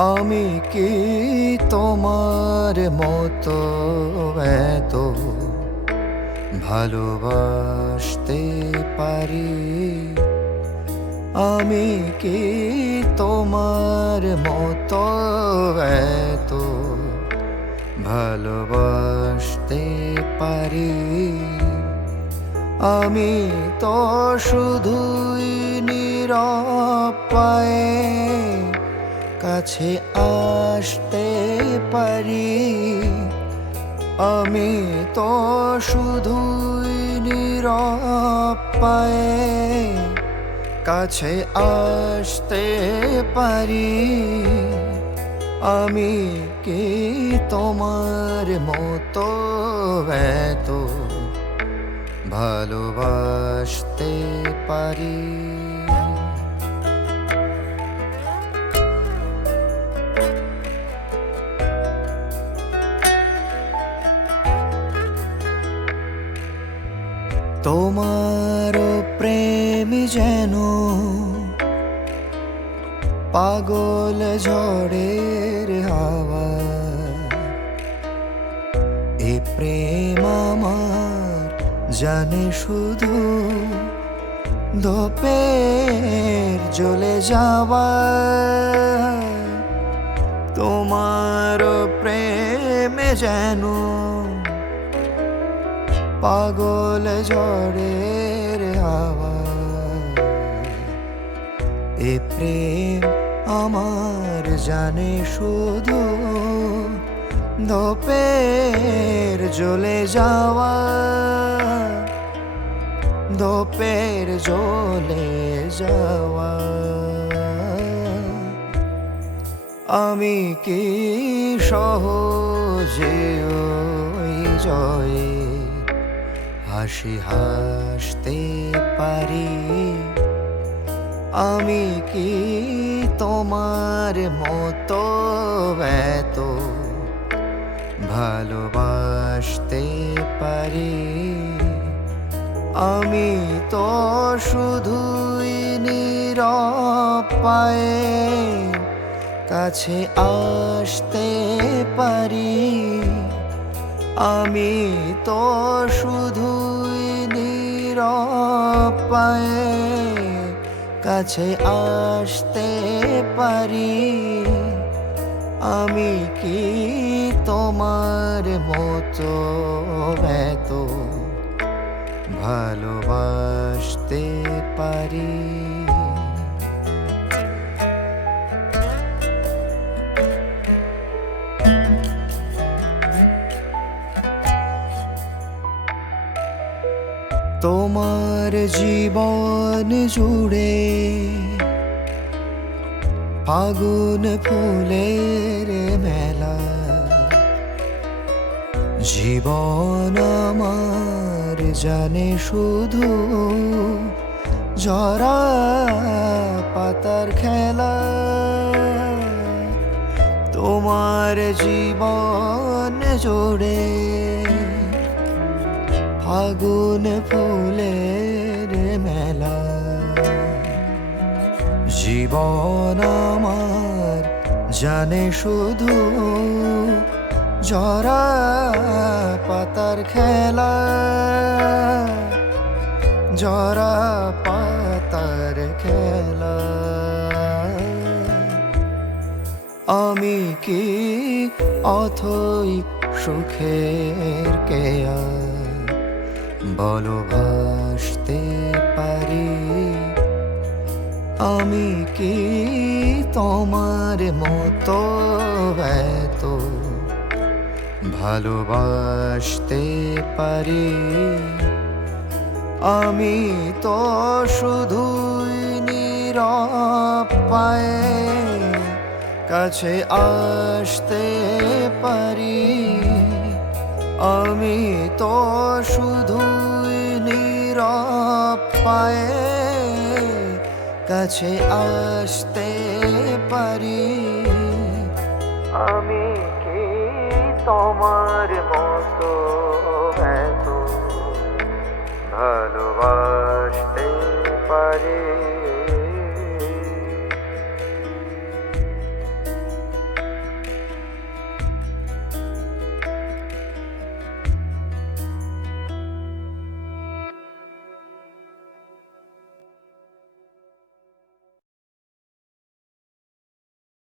আমি কি তোমার মতো এত ভালোবাসতে পারি? আমি কি তোমার মতো এত ভালোবাসতে পারি? আমি তো শুধুই নীরব পায়ে কাছে আসতে পারি। আমি তো শুধুই নীরব পায়ে কাছে আসতে পারি। আমি কি তোমার মতো এত ভালোবাসতে পারি? তোমার প্রেম যেন পাগল ঝড়ের হাওয়া। এ প্রেম আমার জানে শুধু ধোপের জ্বলে যাওয়া। তোমার প্রেম যেন পাগল ঝড়ের হাওয়া। এ প্রেম আমার জানে শুধু ধোপের জ্বলে যাওয়া। ধোপের জ্বলে যাওয়া। আমি কি সহজে ওই জয়ে হাসি হাসতে পারি? আমি কি তোমার মতো এত ভালোবাসতে পারি? আমি তো শুধুই নীরব পায়ে কাছে আসতে পারি। আমি তো শুধুই নীরব পায়ে কাছে আসতে পারি। আমি কি তোমার মতো এত ভালোবাসতে পারি? তোমার জীবন জুড়ে ফাগুন ফুলের মেলা। জীবন আমার জানে শুধু ঝরা পাতার খেলা। তোমার জীবন জুড়ে ফাগুন ফুলের মেলা। জীবন আমার জানে শুধু ঝরা পাতার খেলা। ঝরা পাতার খেলা। আমি কি অথই সুখের কেয়া বলো ভাসতে পারি? আমি কি তোমার মতো এত ভালোবাসতে পারি? আমি তো শুধুই নীরব পায়ে কাছে আসতে পারি। আমি তো শুধুই নীরব পায়ে কাছে আসতে পারি। আমি কি তোমার মতো এত ভালোবাসতে পারি?